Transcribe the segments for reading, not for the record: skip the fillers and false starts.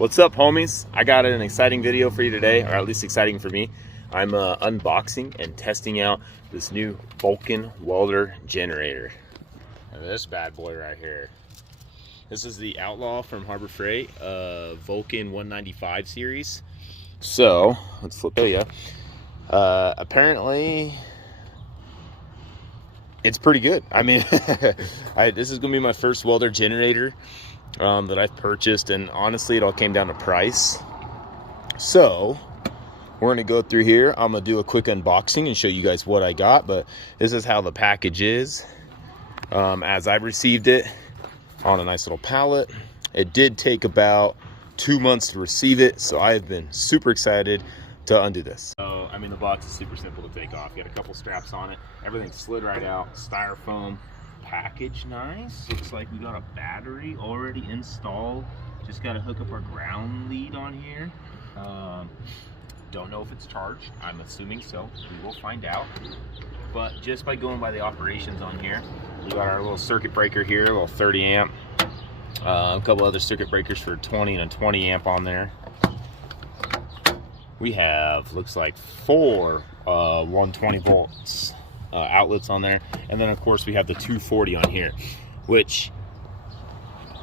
What's up, homies? I got an exciting video for you today, or at least exciting for me. I'm unboxing and testing out this new Vulcan welder generator. And this bad boy right here. This is the Outlaw from Harbor Freight, Vulcan 195 series. So, let's flip it you. Apparently, it's pretty good. I mean, this is going to be my first welder generator that I've purchased, and honestly it all came down to price. So we're going to go through here. I'm going to do a quick unboxing and show you guys what I got, but this is how the package is as I received it, on a nice little pallet. It did take about 2 months to receive it, so I have been super excited to undo this. So I mean, the box is super simple to take off. You got a couple straps on it, everything slid right out, styrofoam. Package nice. Looks like we got a battery already installed. Just got to hook up our ground lead on here. Don't know if it's charged. I'm assuming so. We will find out. But just by going by the operations on here, we got our little circuit breaker here, a little 30 amp. A couple other circuit breakers for 20 and a 20 amp on there. We have, looks like 4 120 volts outlets on there, and then of course we have the 240 on here, which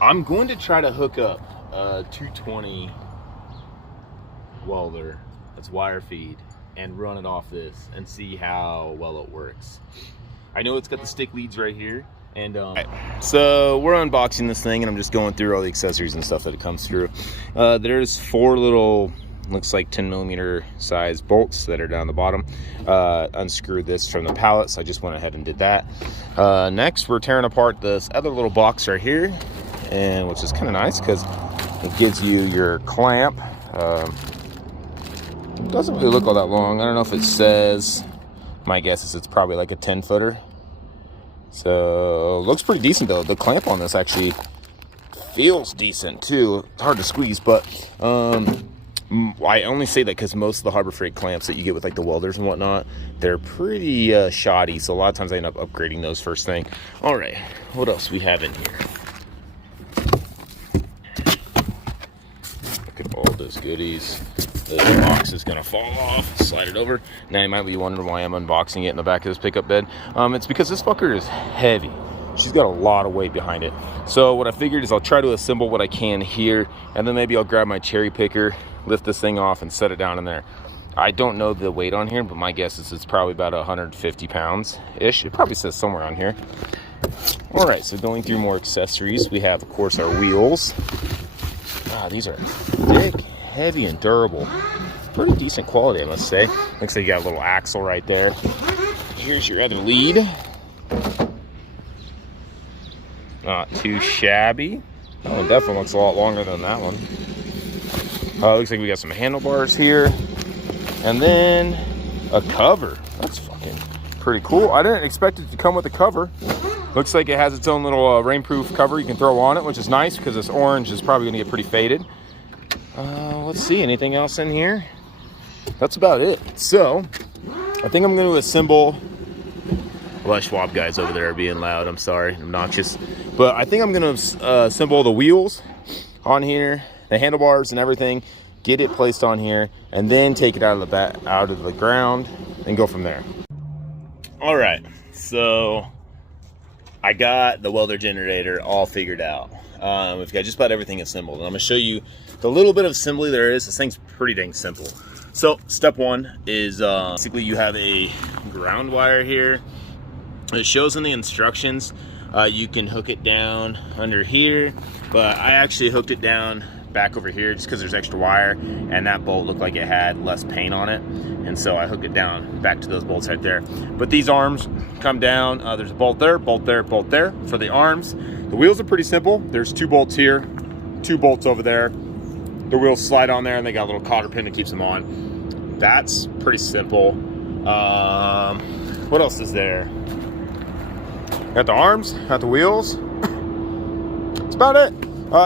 I'm going to try to hook up a 220 welder that's wire feed and run it off this and see how well it works. I know it's got the stick leads right here, and so we're unboxing this thing, and I'm just going through all the accessories and stuff that it comes through. There's 4 little, looks like 10mm size bolts that are down the bottom. Unscrew this from the pallet, so I just went ahead and did that. Next, we're tearing apart this other little box right here, and which is kind of nice because it gives you your clamp. It doesn't really look all that long. I don't know if it says. My guess is it's probably like a 10-footer. So looks pretty decent though. The clamp on this actually feels decent too. It's hard to squeeze, but I only say that because most of the Harbor Freight clamps that you get with like the welders and whatnot, they're pretty shoddy. So a lot of times I end up upgrading those first thing. All right, what else we have in here? Look at all those goodies. The box is gonna fall off. Slide it over. Now you might be wondering why I'm unboxing it in the back of this pickup bed. It's because this fucker is heavy. She's got a lot of weight behind it. So what I figured is I'll try to assemble what I can here, and then maybe I'll grab my cherry picker, lift this thing off, and set it down in there. I don't know the weight on here, but my guess is it's probably about 150 pounds-ish. It probably says somewhere on here. All right, so going through more accessories, we have, of course, our wheels. These are thick, heavy, and durable. Pretty decent quality, I must say. Looks like you got a little axle right there. Here's your other lead. Not too shabby. Oh, it definitely looks a lot longer than that one. Looks like we got some handlebars here. And then a cover. That's fucking pretty cool. I didn't expect it to come with a cover. Looks like it has its own little rainproof cover you can throw on it, which is nice because this orange is probably going to get pretty faded. Let's see, anything else in here? That's about it. So, I think I'm going to assemble... Well, Schwab guys over there are being loud. I'm sorry, obnoxious. But I think I'm going to assemble the wheels on here, the handlebars and everything, get it placed on here, and then take it out of the ground and go from there. All right, so I got the welder generator all figured out. We've got just about everything assembled, and I'm going to show you the little bit of assembly there is. This thing's pretty dang simple. So step 1 is basically you have a ground wire here. It shows in the instructions you can hook it down under here, but I actually hooked it down back over here just because there's extra wire, and that bolt looked like it had less paint on it, and so I hooked it down back to those bolts right there. But these arms come down. There's a bolt there, bolt there, bolt there for the arms. The wheels are pretty simple. There's 2 bolts here, 2 bolts over there. The wheels slide on there, and they got a little cotter pin that keeps them on. That's pretty simple. What else is there? Got the arms, got the wheels. That's about it.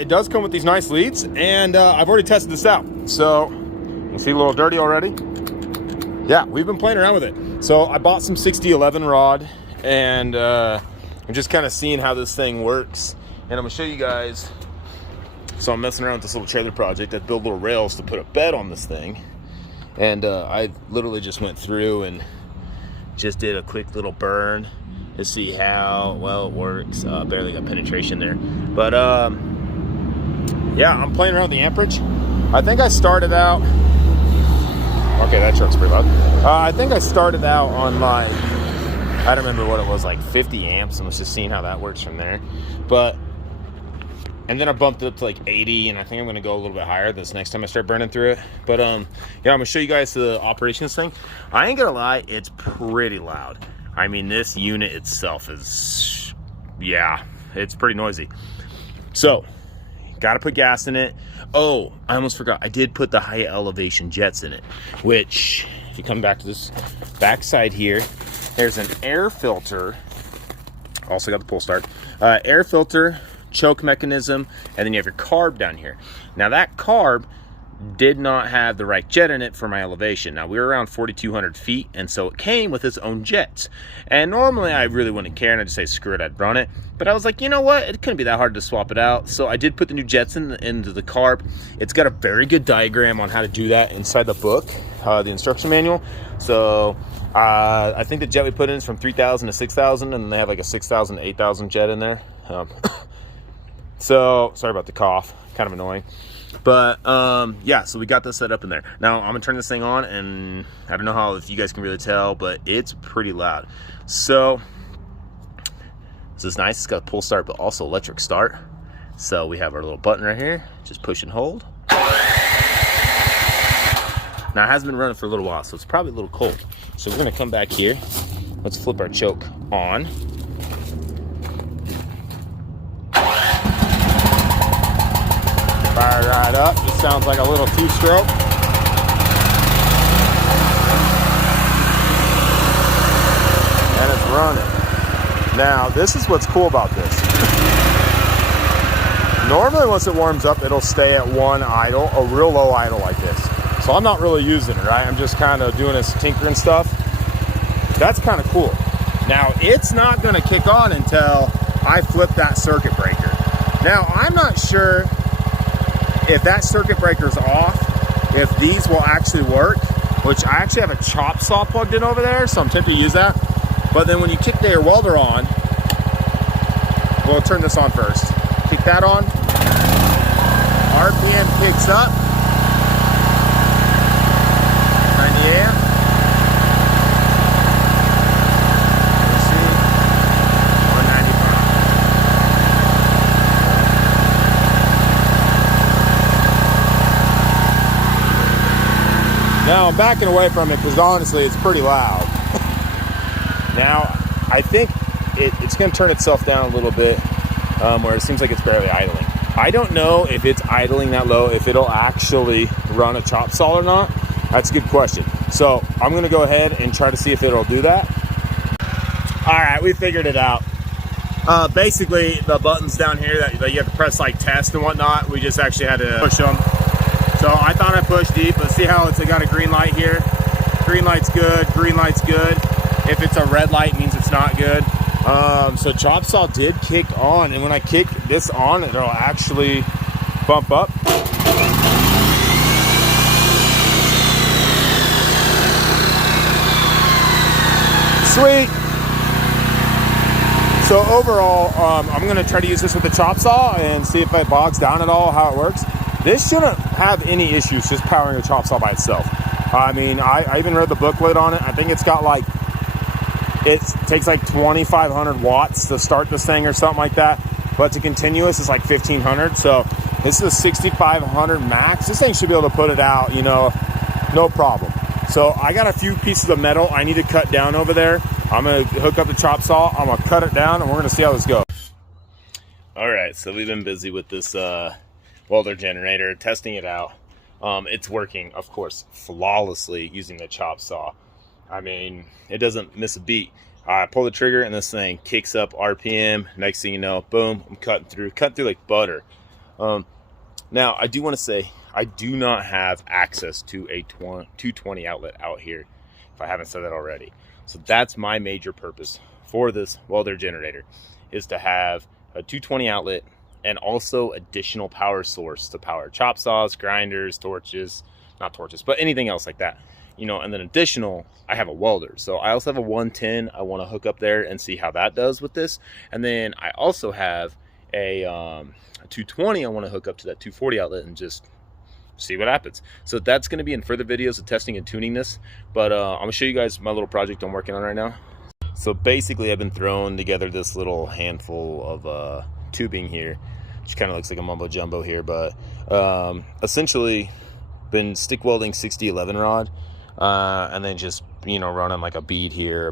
It does come with these nice leads, and I've already tested this out. So, you see a little dirty already? Yeah, we've been playing around with it. So I bought some 6011 rod, and I'm just kind of seeing how this thing works. And I'm gonna show you guys So I'm messing around with this little trailer project. I build little rails to put a bed on this thing. And I literally just went through and just did a quick little burn to see how well it works. Barely got penetration there. But yeah, I'm playing around with the amperage. I think I started out, okay, that truck's pretty loud. I think I started out on like, I don't remember what it was, like 50 amps, and was just seeing how that works from there. But, and then I bumped it up to like 80, and I think I'm gonna go a little bit higher this next time I start burning through it. But yeah, I'm gonna show you guys the operation of this thing. I ain't gonna lie, it's pretty loud. I mean, this unit itself is, yeah, it's pretty noisy. So, gotta put gas in it. Oh, I almost forgot. I did put the high elevation jets in it, which, if you come back to this back side here, there's an air filter. Also got the pull start. Air filter, choke mechanism, and then you have your carb down here. Now that carb did not have the right jet in it for my elevation. Now we were around 4,200 feet, and so it came with its own jets. And normally I really wouldn't care, and I'd just say screw it, I'd run it. But I was like, you know what? It couldn't be that hard to swap it out. So I did put the new jets into the carb. It's got a very good diagram on how to do that inside the book, the instruction manual. So I think the jet we put in is from 3,000 to 6,000, and they have like a 6,000 to 8,000 jet in there. So sorry about the cough, kind of annoying. But yeah, so we got this set up in there. Now I'm gonna turn this thing on, and I don't know how, if you guys can really tell, but it's pretty loud. So this is nice. It's got a pull start, but also electric start. So we have our little button right here, just push and hold. Now it hasn't been running for a little while, so it's probably a little cold. So we're gonna come back here. Let's flip our choke on. Fire right up. This sounds like a little two-stroke. And it's running. Now, this is what's cool about this. Normally, once it warms up, it'll stay at one idle, a real low idle like this. So I'm not really using it, right? I'm just kind of doing this tinkering stuff. That's kind of cool. Now, it's not going to kick on until I flip that circuit breaker. Now, I'm not sure if that circuit breaker's off, if these will actually work, which I actually have a chop saw plugged in over there, so I'm tempted to use that. But then when you kick your welder on, we'll turn this on first. Kick that on, RPM kicks up, 90 amp. Let's see, 195. Now I'm backing away from it because honestly it's pretty loud. Now I think it's going to turn itself down a little bit where it seems like it's barely idling. I don't know if it's idling that low, if it'll actually run a chop saw or not. That's a good question. So I'm going to go ahead and try to see if it'll do that. All right, we figured it out. Basically the buttons down here that you have to press like test and whatnot, we just actually had to push them. So I thought I pushed deep, but see how it's got a green light here? Green light's good, green light's good. If it's a red light, it means it's not good. So chop saw did kick on, and when I kick this on, it'll actually bump up. Sweet. So overall, I'm gonna try to use this with the chop saw and see if it bogs down at all, how it works. This shouldn't have any issues just powering a chop saw by itself. I mean, I even read the booklet on it. I think it's got like, it takes like 2,500 watts to start this thing or something like that. But to continuous, it's like 1,500. So this is a 6,500 max. This thing should be able to put it out, you know, no problem. So I got a few pieces of metal I need to cut down over there. I'm gonna hook up the chop saw. I'm gonna cut it down and we're gonna see how this goes. All right, so we've been busy with this welder generator, testing it out. It's working, of course, flawlessly using the chop saw. I mean, it doesn't miss a beat. I pull the trigger and this thing kicks up RPM. Next thing you know, boom, I'm cutting through like butter. Now, I do want to say, I do not have access to a 220 outlet out here, if I haven't said that already. So that's my major purpose for this welder generator, is to have a 220 outlet and also additional power source to power chop saws, grinders, torches, not torches, but anything else like that, you know. And then additional, I have a welder. So I also have a 110 I want to hook up there and see how that does with this. And then I also have a 220 I want to hook up to that 240 outlet and just see what happens. So that's going to be in further videos of testing and tuning this. But I'm going to show you guys my little project I'm working on right now. So basically I've been throwing together this little handful of tubing here, which kind of looks like a mumbo jumbo here, but essentially been stick welding 6011 rod, and then just, you know, running like a bead here,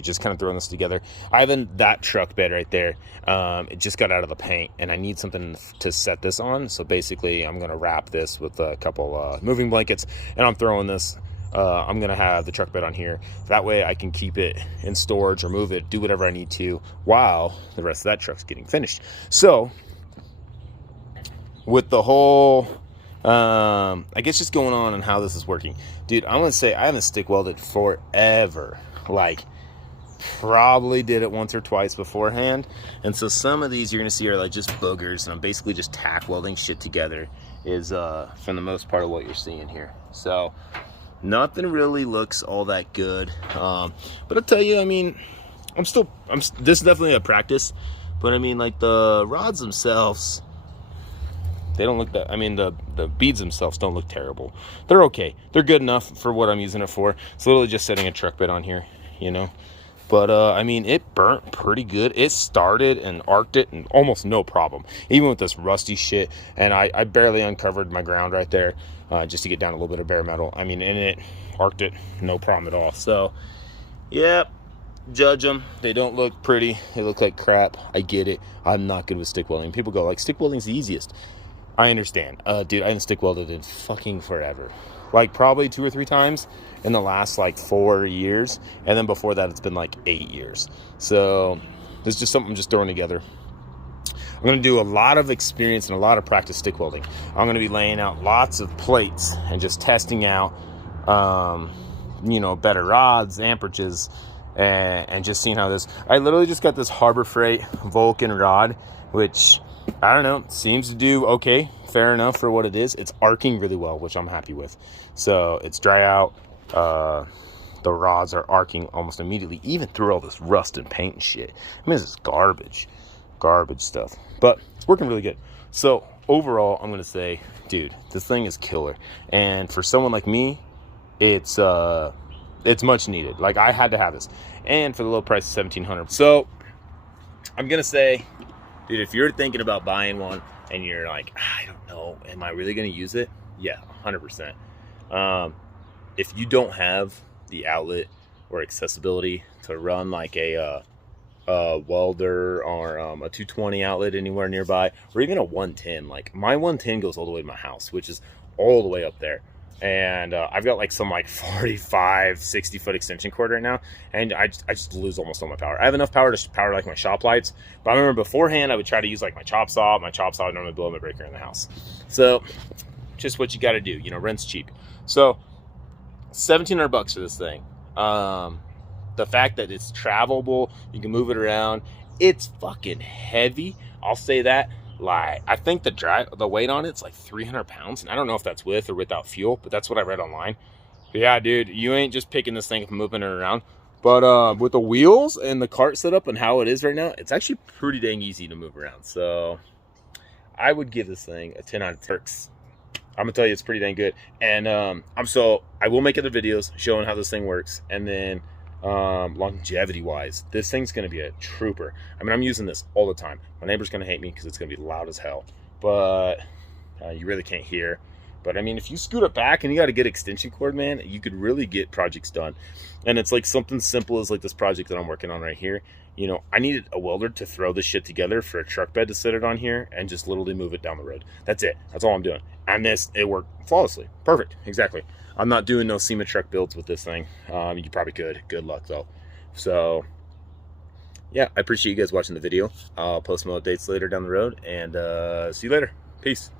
just kind of throwing this together. I have that truck bed right there. It just got out of the paint and I need something to set this on. So basically I'm going to wrap this with a couple moving blankets, and I'm throwing this. I'm going to have the truck bed on here. That way I can keep it in storage or move it, do whatever I need to while the rest of that truck's getting finished. So with the whole, I guess just going on and how this is working, dude, I'm going to say I haven't stick welded forever. Like probably did it once or twice beforehand. And so some of these you're going to see are like just boogers, and I'm basically just tack welding shit together is for the most part of what you're seeing here. So nothing really looks all that good, but I'll tell you, I mean, this is definitely a practice, but I mean, like the rods themselves, they don't look that, I mean, the beads themselves don't look terrible. They're okay. They're good enough for what I'm using it for. It's literally just setting a truck bed on here, you know. But I mean, it burnt pretty good. It started and arced it and almost no problem, even with this rusty shit. And I barely uncovered my ground right there, just to get down a little bit of bare metal. I mean, and it arced it, no problem at all. So yeah, judge them. They don't look pretty. They look like crap. I get it. I'm not good with stick welding. People go like, stick welding's the easiest. I understand. Dude, I haven't stick welded in fucking forever. Like probably 2 or 3 times in the last like 4 years. And then before that, it's been like 8 years. So this is just something I'm just throwing together. I'm going to do a lot of experience and a lot of practice stick welding. I'm going to be laying out lots of plates and just testing out, you know, better rods, amperages, and just seeing how this, I literally just got this Harbor Freight Vulcan rod, which I don't know, seems to do okay, fair enough for what it is. It's arcing really well, which I'm happy with. So it's dry out. The rods are arcing almost immediately, even through all this rust and paint and shit. I mean, this is garbage stuff, but it's working really good. So overall, I'm gonna say, dude, this thing is killer. And for someone like me, it's much needed. Like I had to have this, and for the low price of $1,700. So I'm gonna say, dude, if you're thinking about buying one and you're like, I don't know, am I really going to use it? Yeah, 100%. If you don't have the outlet or accessibility to run like a welder or a 220 outlet anywhere nearby, or even a 110, like my 110 goes all the way to my house, which is all the way up there. And I've got like some like 45, 60 foot extension cord right now, and I just lose almost all my power. I have enough power to power like my shop lights, but I remember beforehand I would try to use like my chop saw. My chop saw would normally blow my breaker in the house. So just what you got to do, you know, rent's cheap. So $1,700 for this thing. The fact that it's travelable, you can move it around. It's fucking heavy, I'll say that. Like, I think the weight on it's like 300 pounds, and I don't know if that's with or without fuel, but that's what I read online. But yeah, dude, you ain't just picking this thing up and moving it around. But with the wheels and the cart setup and how it is right now, it's actually pretty dang easy to move around. So I would give this thing a 10 out of Turks. I'm gonna tell you, it's pretty dang good. And I will make other videos showing how this thing works, and then longevity wise, this thing's gonna be a trooper. I mean, I'm using this all the time. My neighbor's gonna hate me because it's gonna be loud as hell, but you really can't hear. But I mean, if you scoot it back and you got a good extension cord, man, you could really get projects done. And it's like something simple as like this project that I'm working on right here. You know, I needed a welder to throw this shit together for a truck bed to sit it on here and just literally move it down the road. That's it. That's all I'm doing. And it worked flawlessly. Perfect. Exactly. I'm not doing no SEMA truck builds with this thing. You probably could. Good luck though. So yeah, I appreciate you guys watching the video. I'll post more updates later down the road, and see you later. Peace.